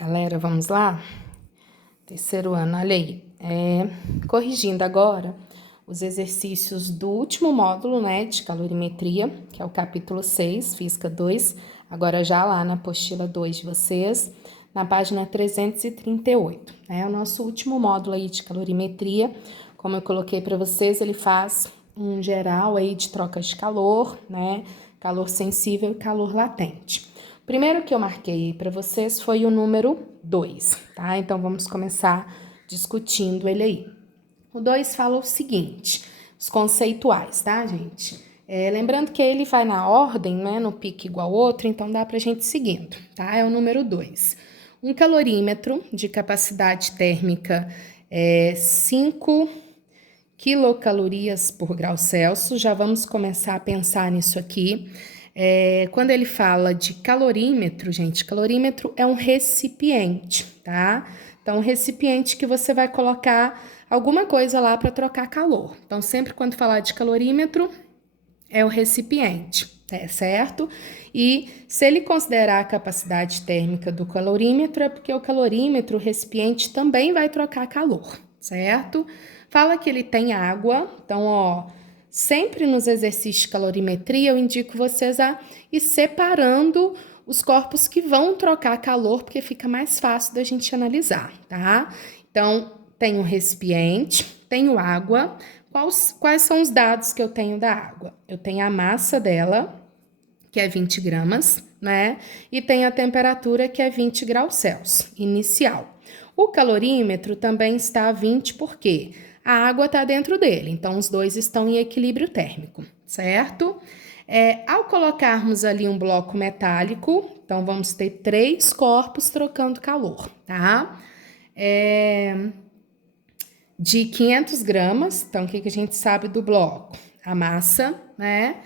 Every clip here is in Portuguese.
Galera, vamos lá? Terceiro ano, olha aí. Corrigindo agora os exercícios do último módulo, né, de calorimetria, que é o capítulo 6, Física 2, agora já lá na apostila 2 de vocês, na página 338. É o nosso último módulo aí de calorimetria. Como eu coloquei para vocês, ele faz um geral aí de trocas de calor, né, calor sensível e calor latente. O primeiro que eu marquei para vocês foi o número 2, tá? Então, vamos começar discutindo ele aí. O 2 fala o seguinte, os conceituais, tá, gente? Lembrando que ele vai na ordem, né, no pique igual ao outro, então dá pra gente ir seguindo, tá? É o número 2. Um calorímetro de capacidade térmica 5 quilocalorias por grau Celsius. Já vamos começar a pensar nisso aqui. Quando ele fala de calorímetro, gente, calorímetro é um recipiente, tá? Então, um recipiente que você vai colocar alguma coisa lá para trocar calor. Então, sempre quando falar de calorímetro, é o recipiente, certo? E se ele considerar a capacidade térmica do calorímetro, é porque o calorímetro, o recipiente, também vai trocar calor, certo? Fala que ele tem água, então, ó, sempre nos exercícios de calorimetria eu indico vocês a ir separando os corpos que vão trocar calor, porque fica mais fácil da gente analisar, tá? Então, tem o recipiente, tenho água. Quais são os dados que eu tenho da água? Eu tenho a massa dela, que é 20 gramas, né? E tenho a temperatura, que é 20 graus Celsius, inicial. O calorímetro também está a 20, porque a água está dentro dele, então os dois estão em equilíbrio térmico, certo? Ao colocarmos ali um bloco metálico, então vamos ter 3 corpos trocando calor, tá? De 500 gramas, então o que a gente sabe do bloco? A massa, né?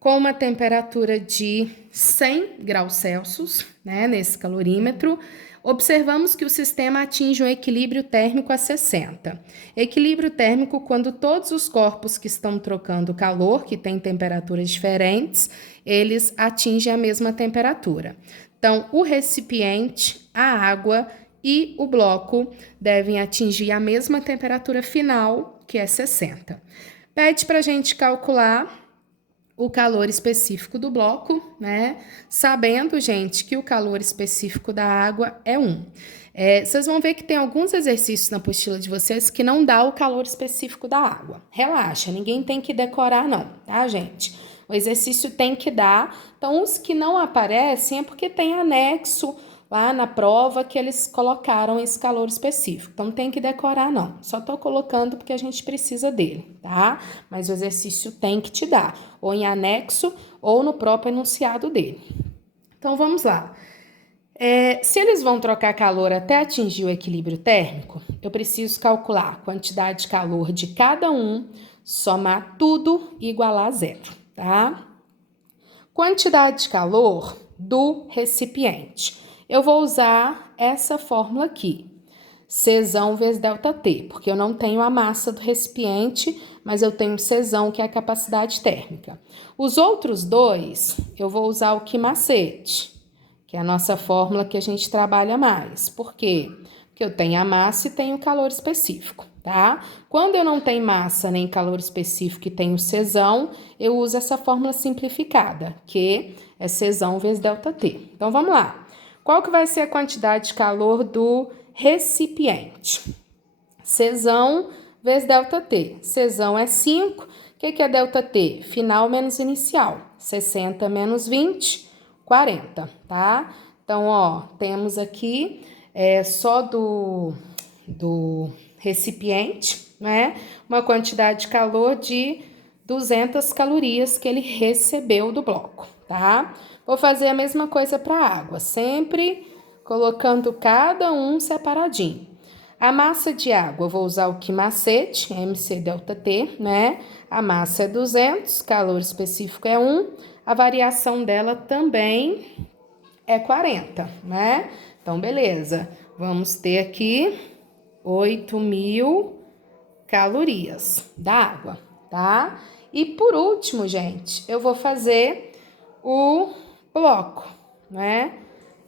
Com uma temperatura de 100 graus Celsius, né? Nesse calorímetro, observamos que o sistema atinge um equilíbrio térmico a 60. Equilíbrio térmico quando todos os corpos que estão trocando calor, que têm temperaturas diferentes, eles atingem a mesma temperatura. Então, o recipiente, a água e o bloco devem atingir a mesma temperatura final, que é 60. Pede para a gente calcular o calor específico do bloco, né? Sabendo, gente, que o calor específico da água é 1. Vocês vão ver que tem alguns exercícios na apostila de vocês que não dá o calor específico da água. Relaxa, ninguém tem que decorar não, tá, gente? O exercício tem que dar. Então, os que não aparecem é porque tem anexo lá na prova que eles colocaram esse calor específico. Então, não tem que decorar, não. Só tô colocando porque a gente precisa dele, tá? Mas o exercício tem que te dar, ou em anexo, ou no próprio enunciado dele. Então, vamos lá. Se eles vão trocar calor até atingir o equilíbrio térmico, eu preciso calcular a quantidade de calor de cada um, somar tudo e igualar a zero, tá? Quantidade de calor do recipiente. Eu vou usar essa fórmula aqui, Czão vezes ΔT, porque eu não tenho a massa do recipiente, mas eu tenho Czão, que é a capacidade térmica. Os outros dois, eu vou usar o Q-macete, que é a nossa fórmula que a gente trabalha mais. Por quê? Porque eu tenho a massa e tenho o calor específico, tá? Quando eu não tenho massa nem calor específico e tenho Czão, eu uso essa fórmula simplificada, que é Czão vezes ΔT. Então, vamos lá. Qual que vai ser a quantidade de calor do recipiente? Czão vezes ΔT. Czão é 5. O que é ΔT? Final menos inicial. 60 menos 20, 40, tá? Então, ó, temos aqui só do recipiente, né? Uma quantidade de calor de 200 calorias que ele recebeu do bloco, tá? Vou fazer a mesma coisa para a água, sempre colocando cada um separadinho. A massa de água, eu vou usar o Q-macete, mc_ΔT, né? A massa é 200, calor específico é 1, a variação dela também é 40, né? Então, beleza. Vamos ter aqui 8.000 calorias da água, tá? E por último, gente, eu vou fazer o bloco, né?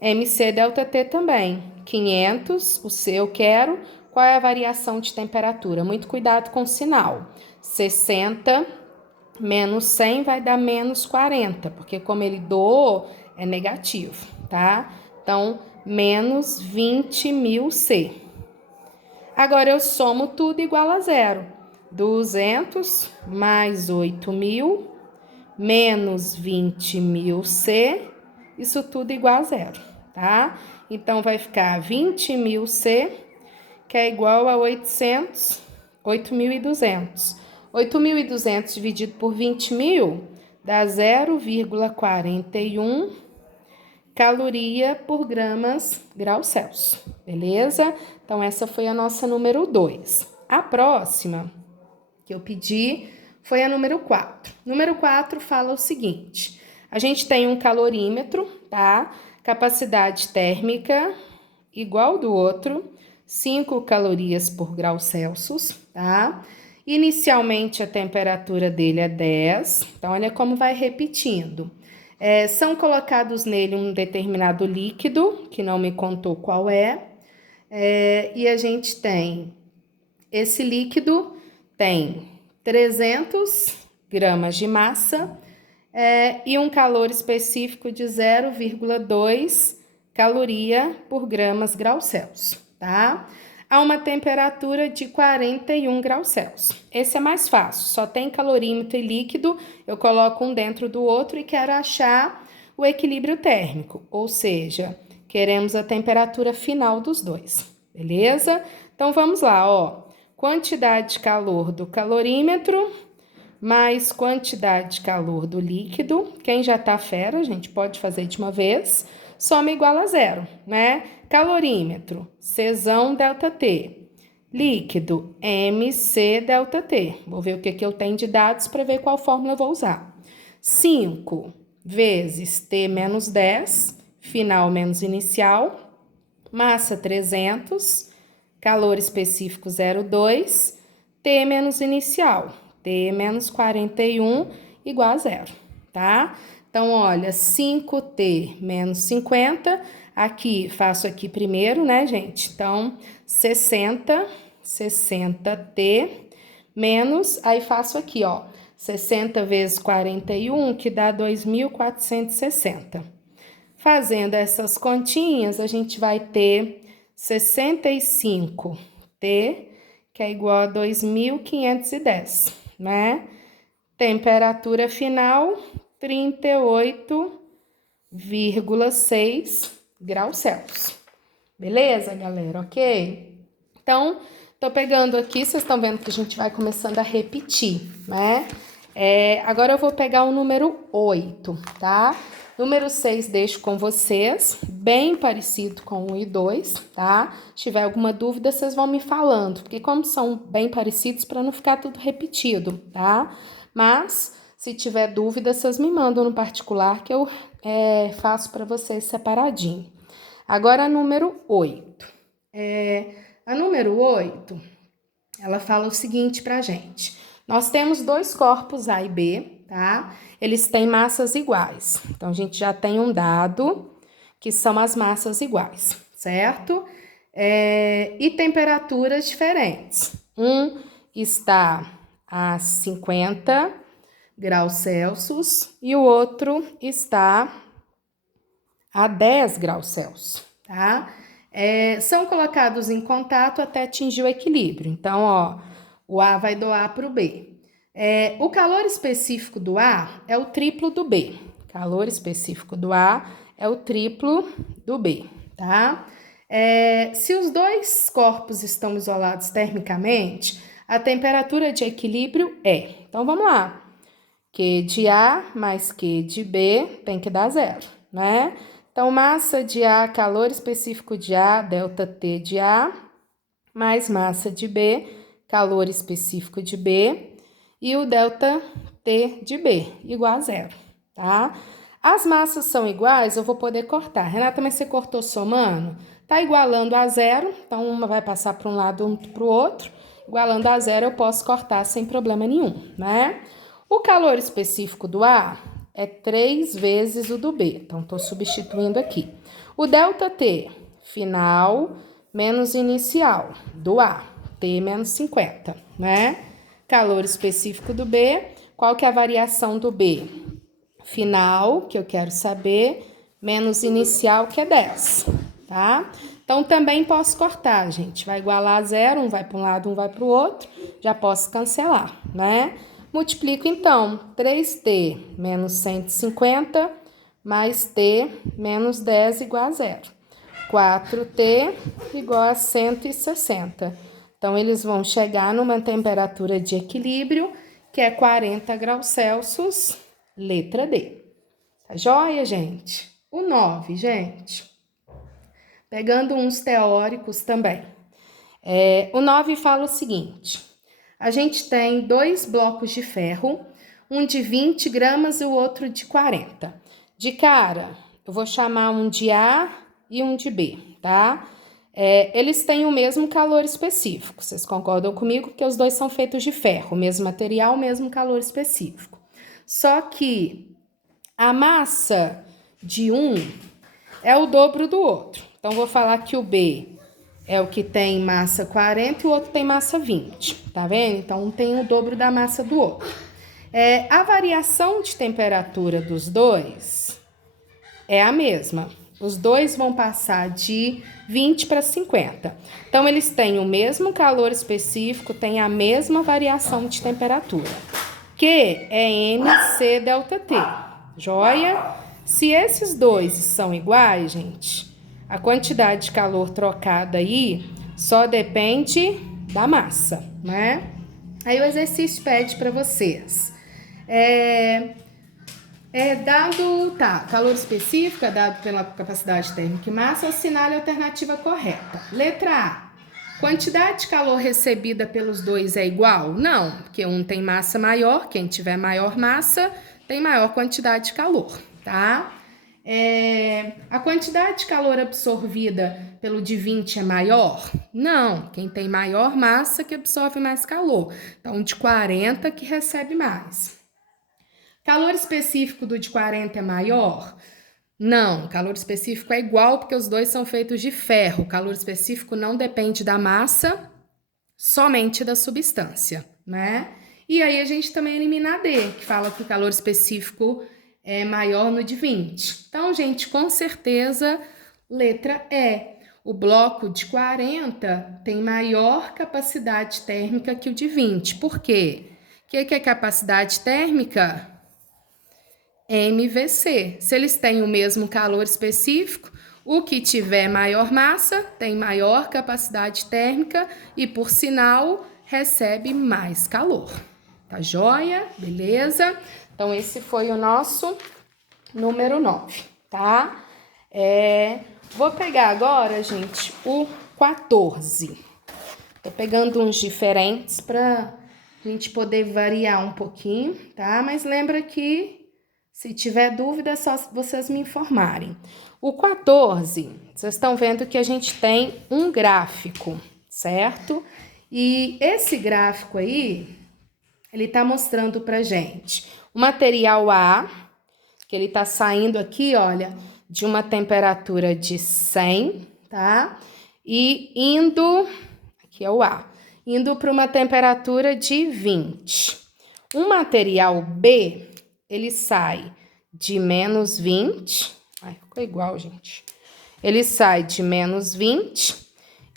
MC ΔT também. 500, o C eu quero. Qual é a variação de temperatura? Muito cuidado com o sinal. 60 menos 100 vai dar menos 40, porque como ele doou, é negativo, tá? Então, menos 20.000 C. Agora, eu somo tudo igual a zero. 200 mais 8.000 menos 20.000 C, isso tudo igual a zero, tá? Então, vai ficar 20.000 C, que é igual a 8.200. 8.200 dividido por 20.000 dá 0,41 caloria por gramas grau Celsius, beleza? Então, essa foi a nossa número 2. A próxima que eu pedi foi a número 4. Número 4 fala o seguinte: a gente tem um calorímetro, tá? Capacidade térmica igual do outro, 5 calorias por grau Celsius, tá? Inicialmente a temperatura dele é 10, então olha como vai repetindo. São colocados nele um determinado líquido, que não me contou qual e a gente tem, esse líquido tem 300 gramas de massa e um calor específico de 0,2 caloria por gramas grau Celsius, tá? A uma temperatura de 41 graus Celsius. Esse é mais fácil, só tem calorímetro e líquido, eu coloco um dentro do outro e quero achar o equilíbrio térmico, ou seja, queremos a temperatura final dos dois, beleza? Então, vamos lá, ó. Quantidade de calor do calorímetro mais quantidade de calor do líquido. Quem já tá fera, a gente pode fazer de uma vez. Soma igual a zero, né? Calorímetro, Czão ΔT. Líquido, MC ΔT. Vou ver o que eu tenho de dados para ver qual fórmula eu vou usar. 5 vezes T menos 10, final menos inicial, massa 300, calor específico 0,2, T menos inicial, T menos 41 igual a zero, tá? Então, olha, 5T menos 50, aqui, faço aqui primeiro, né, gente? Então, 60T menos, aí faço aqui, ó, 60 vezes 41, que dá 2.460. Fazendo essas continhas, a gente vai ter 65T, que é igual a 2.510, né? Temperatura final, 38,6 graus Celsius. Beleza, galera? Ok? Então, tô pegando aqui, vocês estão vendo que a gente vai começando a repetir, né? Agora eu vou pegar o número 8, tá? Número 6 deixo com vocês, bem parecido com o 1 e 2, tá? Se tiver alguma dúvida, vocês vão me falando, porque como são bem parecidos, para não ficar tudo repetido, tá? Mas, se tiver dúvida, vocês me mandam no particular que eu faço para vocês separadinho. Agora, a número 8. A número 8, ela fala o seguinte pra gente. Nós temos dois corpos A e B, tá? Eles têm massas iguais. Então, a gente já tem um dado que são as massas iguais, certo? E temperaturas diferentes. Um está a 50 graus Celsius e o outro está a 10 graus Celsius, tá? São colocados em contato até atingir o equilíbrio. Então, ó, o A vai doar para o B. O calor específico do A é o triplo do B. Calor específico do A é o triplo do B, tá? Se os dois corpos estão isolados termicamente, a temperatura de equilíbrio então vamos lá. Q de A mais Q de B tem que dar zero, né? Então, massa de A, calor específico de A, ΔT de A, mais massa de B, calor específico de B, e o ΔT de B, igual a zero, tá? As massas são iguais, eu vou poder cortar. Renata, mas você cortou somando? Tá igualando a zero, então uma vai passar para um lado, um para o outro. Igualando a zero, eu posso cortar sem problema nenhum, né? O calor específico do A é 3 vezes o do B, então estou substituindo aqui. O ΔT, final menos inicial do A, T menos 50, né? Calor específico do B, qual que é a variação do B? Final, que eu quero saber, menos inicial, que é 10, tá? Então, também posso cortar, gente. Vai igualar a zero, um vai para um lado, um vai para o outro. Já posso cancelar, né? Multiplico, então, 3t menos 150 mais t menos 10 igual a zero. 4t igual a 160. Então, eles vão chegar numa temperatura de equilíbrio, que é 40 graus Celsius, letra D. Tá joia, gente? O 9, gente. Pegando uns teóricos também. O 9 fala o seguinte: a gente tem 2 blocos de ferro, um de 20 gramas e o outro de 40. De cara, eu vou chamar um de A e um de B, tá? Eles têm o mesmo calor específico. Vocês concordam comigo que os dois são feitos de ferro, mesmo material, mesmo calor específico. Só que a massa de um é o dobro do outro. Então, vou falar que o B é o que tem massa 40 e o outro tem massa 20, tá vendo? Então, um tem o dobro da massa do outro. A variação de temperatura dos dois é a mesma. Os dois vão passar de 20 para 50. Então, eles têm o mesmo calor específico, têm a mesma variação de temperatura, que é mc∆T. Joia? Se esses dois são iguais, gente, a quantidade de calor trocada aí só depende da massa, né? Aí o exercício pede para vocês. Calor específico é dado pela capacidade térmica e massa, assinale a alternativa correta. Letra A. Quantidade de calor recebida pelos dois é igual? Não, porque um tem massa maior, quem tiver maior massa tem maior quantidade de calor, tá? A quantidade de calor absorvida pelo de 20 é maior? Não, quem tem maior massa que absorve mais calor. Então, de 40 que recebe mais. Calor específico do de 40 é maior? Não, calor específico é igual porque os dois são feitos de ferro. Calor específico não depende da massa, somente da substância, né? E aí a gente também elimina a D, que fala que o calor específico é maior no de 20. Então, gente, com certeza, letra E. O bloco de 40 tem maior capacidade térmica que o de 20. Por quê? O que é capacidade térmica? MVC. Se eles têm o mesmo calor específico, o que tiver maior massa tem maior capacidade térmica e, por sinal, recebe mais calor. Tá joia? Beleza? Então, esse foi o nosso número 9, tá? Vou pegar agora, gente, o 14. Tô pegando uns diferentes para a gente poder variar um pouquinho, tá? Mas lembra que se tiver dúvida, é só vocês me informarem. O 14, vocês estão vendo que a gente tem um gráfico, certo? E esse gráfico aí, ele tá mostrando pra gente o material A, que ele tá saindo aqui, olha, de uma temperatura de 100, tá? E indo, aqui é o A, indo para uma temperatura de 20. O material B, ele sai de menos 20, ficou igual, gente. Ele sai de menos 20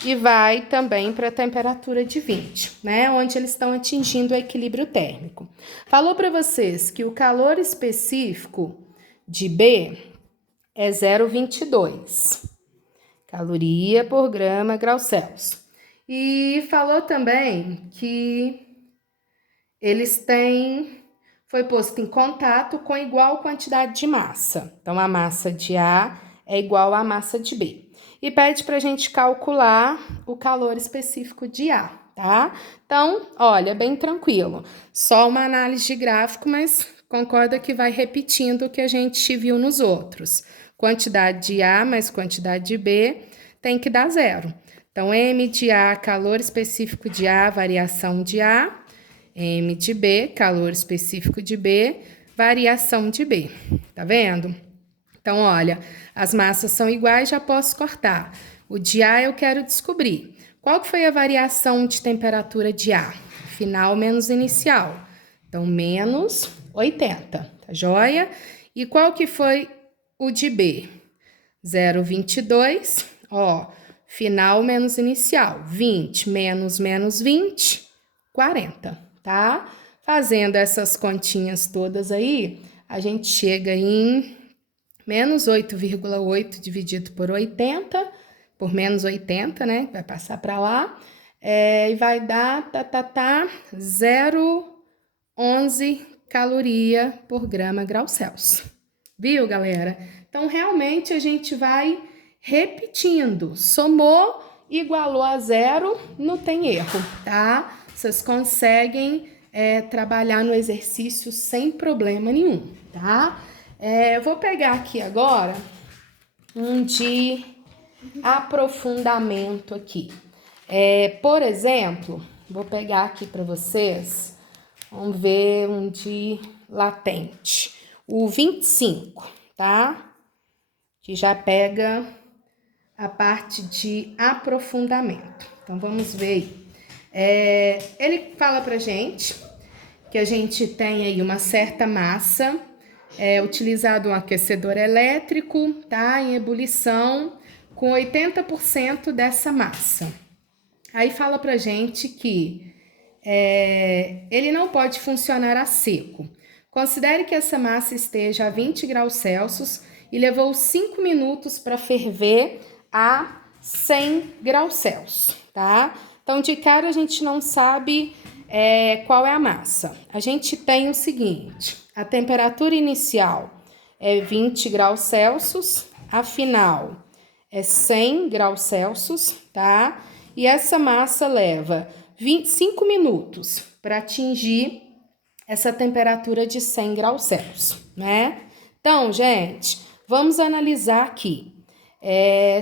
e vai também para a temperatura de 20, né? Onde eles estão atingindo o equilíbrio térmico. Falou para vocês que o calor específico de B é 0,22 caloria por grama grau Celsius. E falou também que eles têm, foi posto em contato com igual quantidade de massa. Então, a massa de A é igual à massa de B. E pede para a gente calcular o calor específico de A, tá? Então, olha, bem tranquilo. Só uma análise de gráfico, mas concorda que vai repetindo o que a gente viu nos outros. Quantidade de A mais quantidade de B tem que dar zero. Então, M de A, calor específico de A, variação de A. M de B, calor específico de B, variação de B. Tá vendo? Então, olha, as massas são iguais, já posso cortar. O de A eu quero descobrir. Qual que foi a variação de temperatura de A? Final menos inicial. Então, menos 80, tá joia? E qual que foi o de B? 0,22, ó, final menos inicial. 20 menos 20, 40, tá? Fazendo essas continhas todas aí, a gente chega em menos 8,8 dividido por 80, por menos 80, né? Vai passar para lá. E vai dar, 0,11 caloria por grama grau Celsius. Viu, galera? Então, realmente, a gente vai repetindo. Somou, igualou a zero, não tem erro, tá? Vocês conseguem trabalhar no exercício sem problema nenhum, tá? Eu vou pegar aqui agora um de aprofundamento aqui. Por exemplo, vou pegar aqui para vocês, vamos ver um de latente, o 25, tá? Que já pega a parte de aprofundamento. Então, vamos ver aí. Ele fala pra gente que a gente tem aí uma certa massa, utilizado um aquecedor elétrico, tá? Em ebulição, com 80% dessa massa. Aí fala pra gente que ele não pode funcionar a seco. Considere que essa massa esteja a 20 graus Celsius e levou 5 minutos para ferver a 100 graus Celsius, tá? Então, de cara, a gente não sabe qual é a massa. A gente tem o seguinte, a temperatura inicial é 20 graus Celsius, a final é 100 graus Celsius, tá? E essa massa leva 25 minutos para atingir essa temperatura de 100 graus Celsius, né? Então, gente, vamos analisar aqui.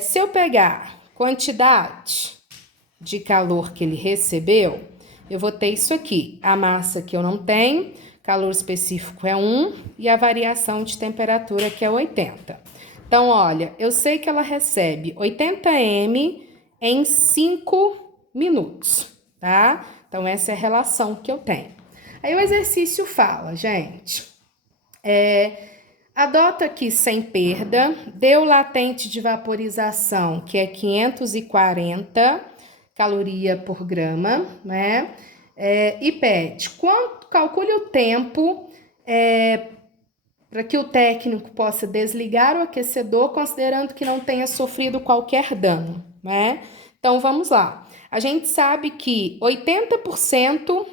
Se eu pegar quantidade de calor que ele recebeu, eu vou ter isso aqui. A massa que eu não tenho, calor específico é 1 e a variação de temperatura que é 80. Então, olha, eu sei que ela recebe 80 m em 5 minutos, tá? Então, essa é a relação que eu tenho. Aí o exercício fala, gente, adota aqui sem perda, deu latente de vaporização, que é 540 caloria por grama, né? E pede, calcule o tempo para que o técnico possa desligar o aquecedor, considerando que não tenha sofrido qualquer dano, né? Então, vamos lá. A gente sabe que 80%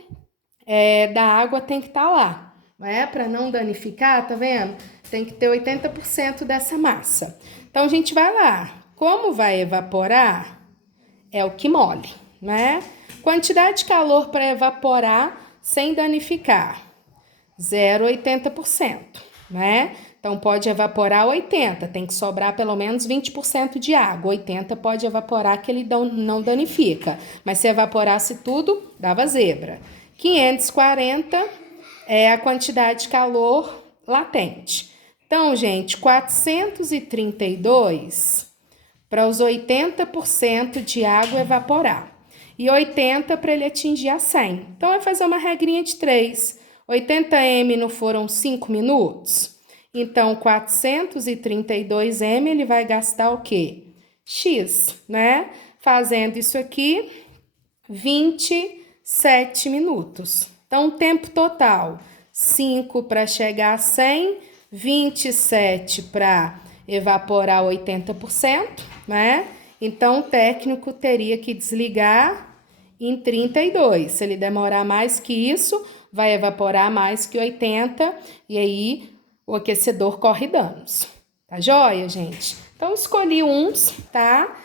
da água tem que estar lá, né? Para não danificar, tá vendo? Tem que ter 80% dessa massa. Então, a gente vai lá. Como vai evaporar, é o que mole, né? Quantidade de calor para evaporar sem danificar, 0,80%, né? Então, pode evaporar 80, tem que sobrar pelo menos 20% de água. 80 pode evaporar que ele não danifica, mas se evaporasse tudo, dava zebra. 540 é a quantidade de calor latente. Então, gente, 432 para os 80% de água evaporar e 80 para ele atingir a 100. Então, é fazer uma regrinha de 3. 80 m não foram 5 minutos? Então, 432 m ele vai gastar o quê? X, né? Fazendo isso aqui, 27 minutos. Então, o tempo total, 5 para chegar a 100, 27 para evaporar 80%, né? Então, o técnico teria que desligar em 32. Se ele demorar mais que isso, vai evaporar mais que 80 e aí o aquecedor corre danos. Tá joia, gente? Então, escolhi uns, tá?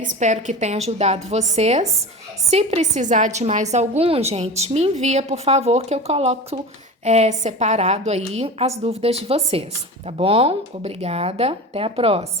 Espero que tenha ajudado vocês. Se precisar de mais algum, gente, me envia, por favor, que eu coloco separado aí as dúvidas de vocês, tá bom? Obrigada, até a próxima.